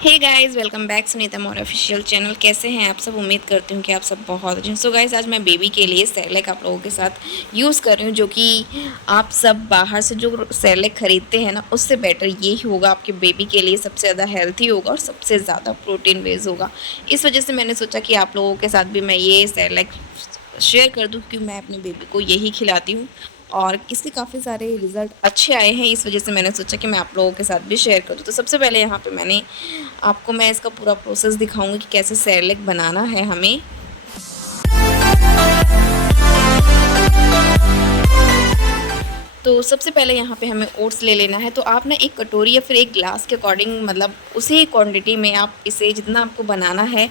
हे guys, welcome back Sunita More official channel. कैसे हैं आप सब? उम्मीद करती हूँ कि आप सब बहुत अच्छे हैं। सो गाइस, आज मैं बेबी के लिए सेरेलैक आप लोगों के साथ यूज़ कर रही हूँ, जो कि आप सब बाहर से जो सेरेलैक खरीदते हैं ना, उससे बेटर ये ही होगा। आपके बेबी के लिए सबसे ज़्यादा हेल्थी होगा और सबसे ज़्यादा प्रोटीन बेस होगा। इस वजह से मैंने सोचा कि आप लोगों के साथ भी मैं ये सेरेलैक शेयर कर दूँ, क्योंकि मैं अपने बेबी को यही खिलाती हूँ और इसके काफ़ी सारे रिज़ल्ट अच्छे आए हैं। इस वजह से मैंने सोचा कि मैं आप लोगों के साथ भी शेयर कर दूँ। तो सबसे पहले यहाँ पे मैं इसका पूरा प्रोसेस दिखाऊंगी कि कैसे सेरेलैक बनाना है हमें। तो सबसे पहले यहाँ पे हमें ओट्स ले लेना है। तो आप ना एक कटोरी या फिर एक ग्लास के अकॉर्डिंग, मतलब उसी क्वांटिटी में आप इसे जितना आपको बनाना है,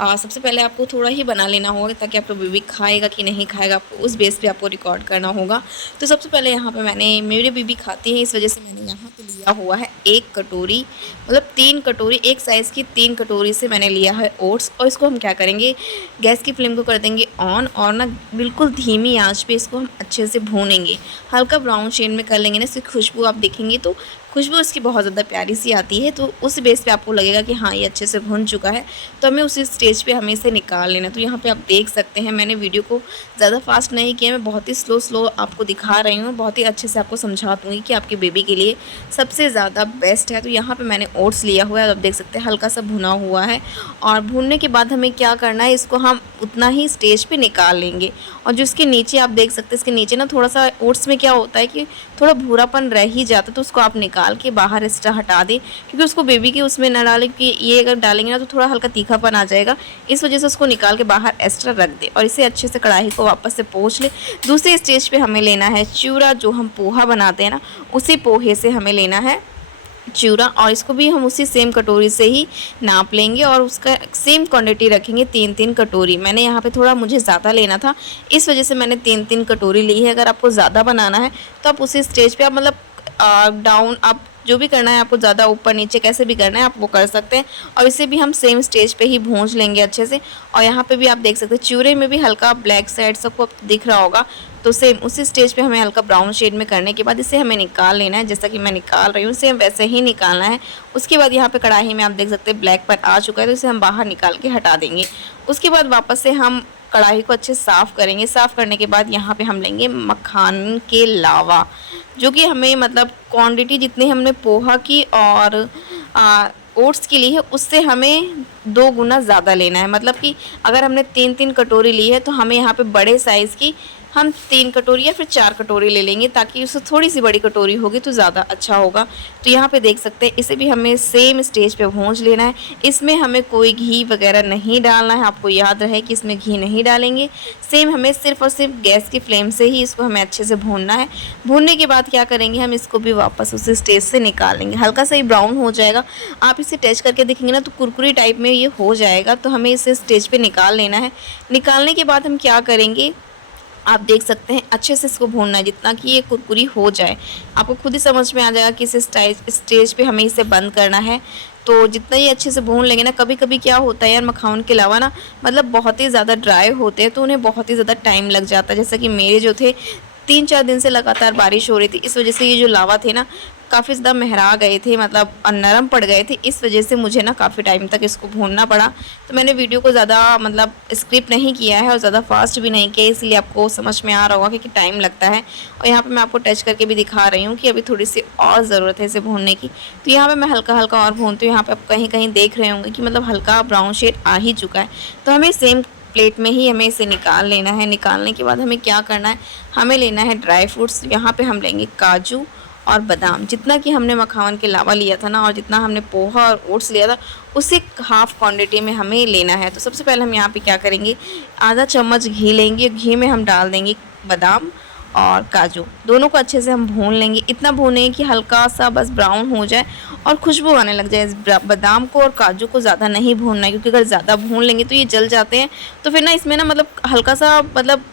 सबसे पहले आपको थोड़ा ही बना लेना होगा, ताकि आपका बेबी खाएगा कि नहीं खाएगा आपको उस बेस पे आपको रिकॉर्ड करना होगा। तो सबसे पहले यहाँ पे मेरे बेबी खाती है, इस वजह से मैंने यहाँ पे लिया हुआ है एक कटोरी, मतलब 3 कटोरी, एक साइज़ की 3 कटोरी से मैंने लिया है ओट्स। और इसको हम क्या करेंगे, गैस की फ्लेम को कर देंगे ऑन, और ना बिल्कुल धीमी आंच पे इसको हम अच्छे से भूनेंगे। हल्का ब्राउन शेड में कर लेंगे ना, इसकी खुशबू आप देखेंगे तो खुशबू इसकी बहुत ज़्यादा प्यारी सी आती है। तो उस बेस पे आपको लगेगा कि हाँ, ये अच्छे से भुन चुका है। तो हमें उसी स्टेज पे हमें इसे निकाल लेना। तो यहाँ पे आप देख सकते हैं, मैंने वीडियो को ज़्यादा फास्ट नहीं किया, मैं बहुत ही स्लो आपको दिखा रही हूँ, बहुत ही अच्छे से आपको समझा दूँगी कि आपके बेबी के लिए सबसे ज़्यादा बेस्ट है। तो यहाँ पर मैंने ओट्स लिया हुआ है, आप देख सकते हैं हल्का सा भुना हुआ है। और भूनने के बाद हमें क्या करना है, इसको हम उतना ही स्टेज पे निकाल लेंगे। और जो इसके नीचे आप देख सकते हैं, इसके नीचे ना थोड़ा सा ओट्स में क्या होता है कि थोड़ा भूरापन रह ही जाता है, तो उसको आप निकाल के बाहर एक्स्ट्रा हटा दें, क्योंकि उसको बेबी के उसमें ना डालें, क्योंकि ये अगर डालेंगे ना तो थोड़ा हल्का तीखापन आ जाएगा। इस वजह से उसको निकाल के बाहर एक्स्ट्रा रख दें और इसे अच्छे से कढ़ाई को वापस से पोंछ लें। दूसरे स्टेज पे हमें लेना है चूरा, जो हम पोहा बनाते हैं ना, उसी पोहे से हमें लेना है चूरा, और इसको भी हम उसी सेम कटोरी से ही नाप लेंगे और उसका सेम क्वांटिटी रखेंगे। 3-3 कटोरी, मैंने यहाँ पे थोड़ा मुझे ज़्यादा लेना था, इस वजह से मैंने 3-3 कटोरी ली है। अगर आपको ज़्यादा बनाना है तो आप उसी स्टेज पे आप मतलब डाउन, आप जो भी करना है आपको, ज़्यादा ऊपर नीचे कैसे भी करना है आप वो कर सकते हैं। और इसे भी हम सेम स्टेज पे ही भूंज लेंगे अच्छे से। और यहाँ पे भी आप देख सकते हैं चूरे में भी हल्का ब्लैक साइड सबको दिख रहा होगा, तो सेम उसी स्टेज पे हमें हल्का ब्राउन शेड में करने के बाद इसे हमें निकाल लेना है। जैसा कि मैं निकाल रही हूँ, सेम वैसे ही निकालना है। उसके बाद यहाँ पे कढ़ाई में आप देख सकते हैं ब्लैक पर आ चुका है, तो इसे हम बाहर निकाल के हटा देंगे। उसके बाद वापस से हम कढ़ाई को अच्छे साफ़ करेंगे। साफ़ करने के बाद यहाँ पे हम लेंगे मखान के लावा, जो कि हमें मतलब क्वांटिटी जितनी हमने पोहा की और ओट्स की ली है, उससे हमें 2 गुना ज़्यादा लेना है। मतलब कि अगर हमने 3-3 कटोरी ली है, तो हमें यहाँ पे बड़े साइज़ की हम 3 कटोरी या फिर 4 कटोरी ले लेंगे, ताकि उससे थोड़ी सी बड़ी कटोरी होगी तो ज़्यादा अच्छा होगा। तो यहाँ पे देख सकते हैं, इसे भी हमें सेम स्टेज पे भूंज लेना है। इसमें हमें कोई घी वगैरह नहीं डालना है, आपको याद रहे कि इसमें घी नहीं डालेंगे। सेम हमें सिर्फ और सिर्फ गैस की फ्लेम से ही इसको हमें अच्छे से भूनना है। भूनने के बाद क्या करेंगे, हम इसको भी वापस उसी स्टेज से निकाल लेंगे। हल्का सा ही ब्राउन हो जाएगा, आप इसे टेस्ट करके देखेंगे ना तो कुरकुरी टाइप में ये हो जाएगा। तो हमें इसे स्टेज पे निकाल लेना है। निकालने के बाद हम क्या करेंगे, आप देख सकते हैं अच्छे से इसको भूनना है, जितना कि ये कुरकुरी हो जाए। आपको खुद ही समझ में आ जाएगा कि इस स्टेज पे हमें इसे बंद करना है। तो जितना ही अच्छे से भून लेंगे ना, कभी कभी क्या होता है यार, मखान के अलावा ना मतलब बहुत ही ज़्यादा ड्राई होते हैं, तो उन्हें बहुत ही ज़्यादा टाइम लग जाता है। जैसा कि मेरे जो थे 3-4 दिन से लगातार बारिश हो रही थी, इस वजह से ये जो लावा थे ना काफ़ी ज़्यादा महरा गए थे, मतलब नरम पड़ गए थे। इस वजह से मुझे ना काफ़ी टाइम तक इसको भूनना पड़ा। तो मैंने वीडियो को ज़्यादा मतलब स्क्रिप्ट नहीं किया है और ज़्यादा फास्ट भी नहीं किया, इसलिए आपको समझ में आ रहा होगा कि टाइम लगता है। और यहाँ पे मैं आपको टच करके भी दिखा रही हूँ कि अभी थोड़ी सी और ज़रूरत है इसे भूनने की। तो यहाँ पे मैं हल्का हल्का और भूनती हूँ। यहाँ पे आप कहीं कहीं देख रहे होंगे कि मतलब हल्का ब्राउन शेड आ ही चुका है। तो हमें सेम प्लेट में ही हमें इसे निकाल लेना है। निकालने के बाद हमें क्या करना है, हमें लेना है ड्राई फ्रूट्स। यहाँ पे हम लेंगे काजू और बादाम। जितना कि हमने मखान के लावा लिया था ना, और जितना हमने पोहा और ओट्स लिया था, उसी हाफ क्वांटिटी में हमें लेना है। तो सबसे पहले हम यहाँ पे क्या करेंगे, आधा चम्मच घी लेंगे। घी में हम डाल देंगे बादाम और काजू, दोनों को अच्छे से हम भून लेंगे। इतना भूनेंगे कि हल्का सा बस ब्राउन हो जाए और खुशबू आने लग जाए। बादाम को और काजू को ज़्यादा नहीं भूनना है, क्योंकि अगर ज़्यादा भून लेंगे तो ये जल जाते हैं। तो फिर ना इसमें ना मतलब हल्का सा, मतलब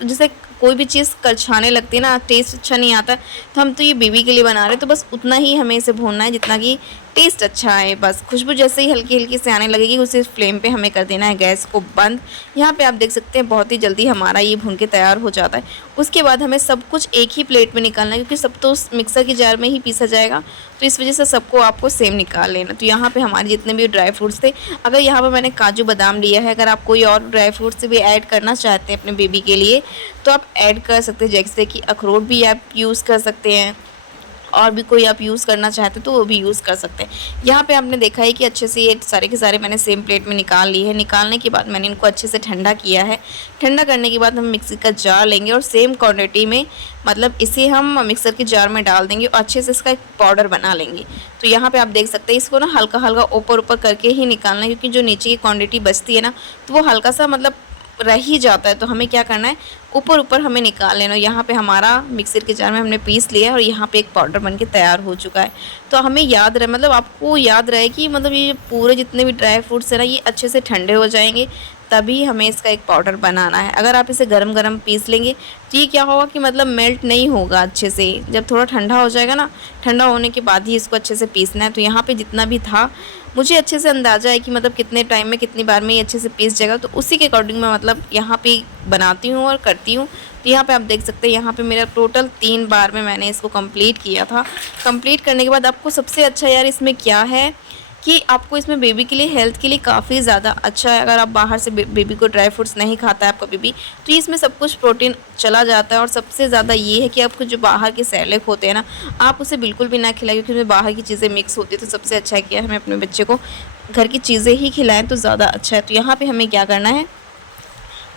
जैसे कोई भी चीज़ करछाने लगती है ना, टेस्ट अच्छा नहीं आता। तो हम तो ये बेबी के लिए बना रहे हैं, तो बस उतना ही हमें इसे भूनना है जितना कि टेस्ट अच्छा आए, बस खुशबू जैसे ही हल्की-हल्की से आने लगेगी उसी फ्लेम पे हमें कर देना है गैस को बंद। यहाँ पे आप देख सकते हैं बहुत ही जल्दी हमारा ये भून के तैयार हो जाता है। उसके बाद हमें सब कुछ एक ही प्लेट में निकालना है क्योंकि सब तो उस मिक्सर के जार में ही पीसा जाएगा, तो इस वजह से सबको आपको सेम निकाल लेना। तो यहाँ पे हमारे जितने भी ड्राई फ्रूट्स थे, अगर यहाँ पर मैंने काजू बादाम लिया है, अगर आप कोई और ड्राई फ्रूट्स भी ऐड करना चाहते हैं अपने बेबी के लिए तो आप ऐड कर सकते हैं, जैसे कि अखरोट भी आप यूज़ कर सकते हैं और भी कोई आप यूज़ करना चाहते तो वो भी यूज़ कर सकते हैं। यहाँ पे आपने देखा है कि अच्छे से ये सारे के सारे मैंने सेम प्लेट में निकाल लिए है। निकालने के बाद मैंने इनको अच्छे से ठंडा किया है। ठंडा करने के बाद हम मिक्सी का जार लेंगे और सेम क्वांटिटी में मतलब इसे हम मिक्सर के जार में डाल देंगे और अच्छे से इसका एक पाउडर बना लेंगे। तो यहाँ पे आप देख सकते हैं इसको ना हल्का हल्का ऊपर ऊपर करके ही निकालना है क्योंकि जो नीचे की क्वांटिटी बचती है ना तो वो हल्का सा मतलब रह ही जाता है। तो हमें क्या करना है, ऊपर ऊपर हमें निकाल लेना। यहाँ पे हमारा मिक्सर के जार में हमने पीस लिया है और यहाँ पे एक पाउडर बन के तैयार हो चुका है। तो हमें याद रहे, मतलब आपको याद रहे कि मतलब ये पूरे जितने भी ड्राई फ्रूट्स है ना ये अच्छे से ठंडे हो जाएंगे, तभी हमें इसका एक पाउडर बनाना है। अगर आप इसे गरम गरम पीस लेंगे तो ये क्या होगा कि मतलब मेल्ट नहीं होगा अच्छे से। जब थोड़ा ठंडा हो जाएगा ना, ठंडा होने के बाद ही इसको अच्छे से पीसना है। तो यहाँ पे जितना भी था मुझे अच्छे से अंदाज़ा है कि मतलब कितने टाइम में कितनी बार में ये अच्छे से पीस जाएगा, तो उसी के अकॉर्डिंग मैं मतलब यहाँ पे बनाती हूँ और करती हूँ। तो यहाँ पे आप देख सकते हैं यहाँ पे मेरा टोटल 3 बार में मैंने इसको कंप्लीट किया था। कंप्लीट करने के बाद आपको सबसे अच्छा यार इसमें क्या है कि आपको इसमें बेबी के लिए हेल्थ के लिए काफ़ी ज़्यादा अच्छा है। अगर आप बाहर से बेबी को ड्राई फ्रूट्स नहीं खाता है आपका बेबी, तो इसमें सब कुछ प्रोटीन चला जाता है। और सबसे ज़्यादा ये है कि आपको जो बाहर के सेरेलैक होते हैं ना, आप उसे बिल्कुल भी ना खिलाएं क्योंकि उसमें बाहर की चीज़ें मिक्स होती है। तो सबसे अच्छा है कि हमें अपने बच्चे को घर की चीज़ें ही खिलाएं तो ज़्यादा अच्छा है। तो यहाँ पर हमें क्या करना है,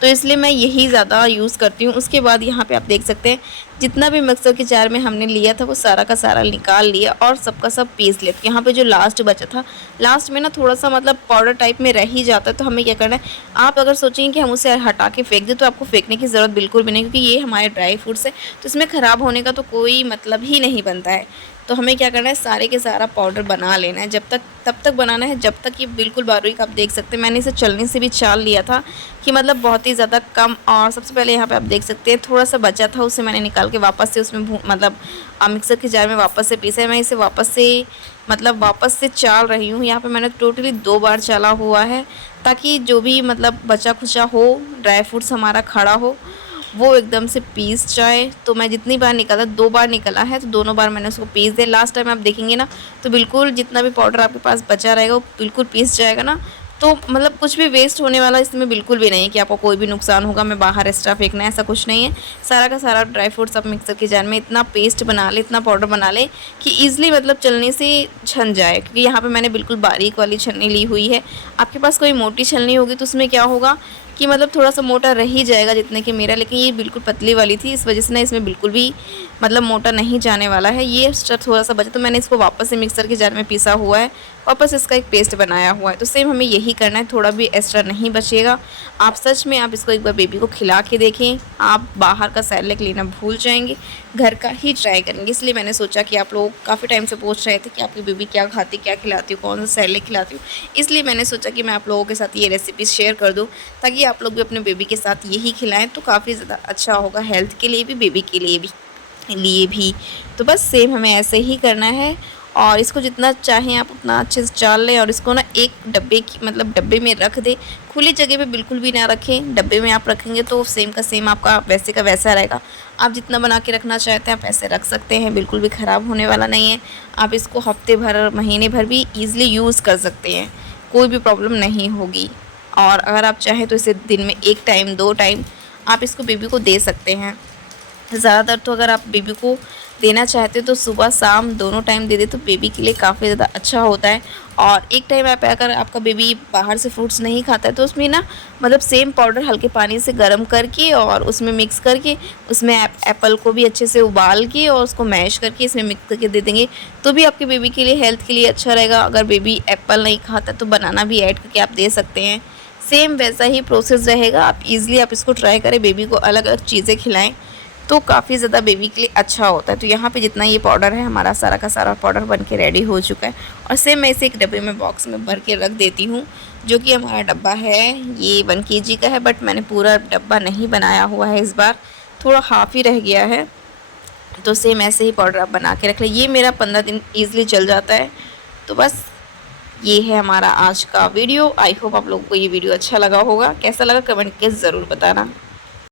तो इसलिए मैं यही ज़्यादा यूज़ करती हूँ। उसके बाद यहाँ पे आप देख सकते हैं जितना भी मिक्सर के जार में हमने लिया था वो सारा का सारा निकाल लिया और सबका सब पीस लिया। तो यहाँ पे जो लास्ट बचा था, लास्ट में ना थोड़ा सा मतलब पाउडर टाइप में रह ही जाता है। तो हमें क्या करना है, आप अगर सोचेंगे कि हम उसे हटा के फेंक दें तो आपको फेंकने की ज़रूरत बिल्कुल भी नहीं, क्योंकि ये हमारे ड्राई फ्रूट्स है तो इसमें ख़राब होने का तो कोई मतलब ही नहीं बनता है। तो हमें क्या करना है, सारे के सारा पाउडर बना लेना है। तब तक बनाना है जब तक ये बिल्कुल बारीक, आप देख सकते हैं मैंने इसे चलने से भी चाल लिया था कि मतलब बहुत ही ज़्यादा कम। और सबसे पहले यहाँ पे आप देख सकते हैं थोड़ा सा बचा था उसे मैंने निकाल के वापस से उसमें मतलब मिक्सर के जार में वापस से पीसा है। मैं इसे वापस से चाल रही हूँ। यहाँ पे मैंने टोटली 2 बार चाला हुआ है ताकि जो भी मतलब बचा खुचा हो, ड्राई फ्रूट्स हमारा खड़ा हो, वो एकदम से पीस जाए। तो मैं जितनी बार निकाला, 2 बार निकला है तो दोनों बार मैंने उसको पीस दिया। लास्ट टाइम आप देखेंगे ना तो बिल्कुल जितना भी पाउडर आपके पास बचा रहेगा वो बिल्कुल पीस जाएगा ना। तो मतलब कुछ भी वेस्ट होने वाला इसमें बिल्कुल भी नहीं है कि आपको कोई भी नुकसान होगा, मैं बाहर एक्स्ट्रा फेंकना है, ऐसा कुछ नहीं है। सारा का सारा ड्राई फ्रूट्स आप मिक्सर के जार में इतना पेस्ट बना ले, इतना पाउडर बना ले कि ईज़िली मतलब चलने से छन जाए। क्योंकि यहाँ पे मैंने बिल्कुल बारीक वाली छलनी ली हुई है। आपके पास कोई मोटी छलनी होगी तो उसमें क्या होगा कि मतलब थोड़ा सा मोटा रह ही जाएगा जितने कि मेरा, लेकिन ये बिल्कुल पतली वाली थी, इस वजह से ना इसमें बिल्कुल भी मतलब मोटा नहीं जाने वाला है। ये एक्स्ट्रा थोड़ा सा बचा तो मैंने इसको वापस से मिक्सर के जार में पीसा हुआ है, वापस इसका एक पेस्ट बनाया हुआ है। तो सेम हमें यही करना है, थोड़ा भी एक्स्ट्रा नहीं बचेगा। आप सच में आप इसको एक बार बेबी को खिला के देखें, आप बाहर का सेरेलैक लेना भूल जाएंगे, घर का ही ट्राई करेंगे। इसलिए मैंने सोचा कि आप लोग काफ़ी टाइम से पूछ रहे थे कि आपकी बेबी क्या खाती, क्या खिलाती हो, कौन सा सेरेलैक खिलाती हूँ, इसलिए मैंने सोचा कि मैं आप लोगों के साथ ये रेसिपी शेयर कर दूँ ताकि आप लोग भी अपने बेबी के साथ यही खिलाएं तो काफ़ी ज़्यादा अच्छा होगा, हेल्थ के लिए भी, बेबी के लिए भी। तो बस सेम हमें ऐसे ही करना है और इसको जितना चाहें आप उतना अच्छे से चाल लें और इसको ना एक डब्बे की मतलब डब्बे में रख दें। खुली जगह पे बिल्कुल भी ना रखें, डब्बे में आप रखेंगे तो सेम का सेम आपका वैसे का वैसा रहेगा। आप जितना बना के रखना चाहते हैं आप ऐसे रख सकते हैं, बिल्कुल भी ख़राब होने वाला नहीं है। आप इसको हफ्ते भर, महीने भर भी ईज़िली यूज़ कर सकते हैं, कोई भी प्रॉब्लम नहीं होगी। और अगर आप चाहें तो इसे दिन में 1 टाइम 2 टाइम आप इसको बेबी को दे सकते हैं। ज़्यादातर तो अगर आप बेबी को देना चाहते हो तो सुबह शाम दोनों टाइम दे दे तो बेबी के लिए काफ़ी ज़्यादा अच्छा होता है। और एक टाइम आप अगर आपका बेबी बाहर से फ्रूट्स नहीं खाता है तो उसमें ना मतलब सेम पाउडर हल्के पानी से गर्म करके और उसमें मिक्स करके उसमें एप्पल को भी अच्छे से उबाल के और उसको मैश करके इसमें मिक्स करके दे देंगे तो भी आपके बेबी के लिए, हेल्थ के लिए अच्छा रहेगा। अगर बेबी एप्पल नहीं खाता तो बनाना भी ऐड करके आप दे सकते हैं। सेम वैसा ही प्रोसेस रहेगा। आप ईज़िली आप इसको ट्राई करें, बेबी को अलग अलग चीज़ें खिलाएं तो काफ़ी ज़्यादा बेबी के लिए अच्छा होता है। तो यहाँ पे जितना ये पाउडर है हमारा सारा का सारा पाउडर बन के रेडी हो चुका है और सेम मैं इसे एक डब्बे में बॉक्स में भर के रख देती हूँ। जो कि हमारा डब्बा है ये 1 kg का है, बट मैंने पूरा डब्बा नहीं बनाया हुआ है, इस बार थोड़ा हाफ़ ही रह गया है। तो सेम ऐसे ही पाउडर आप बना के रख लें। ये मेरा 15 दिन ईज़िली चल जाता है। तो बस ये है हमारा आज का वीडियो। आई होप आप लोगों को ये वीडियो अच्छा लगा होगा। कैसा लगा कमेंट करके ज़रूर बताना।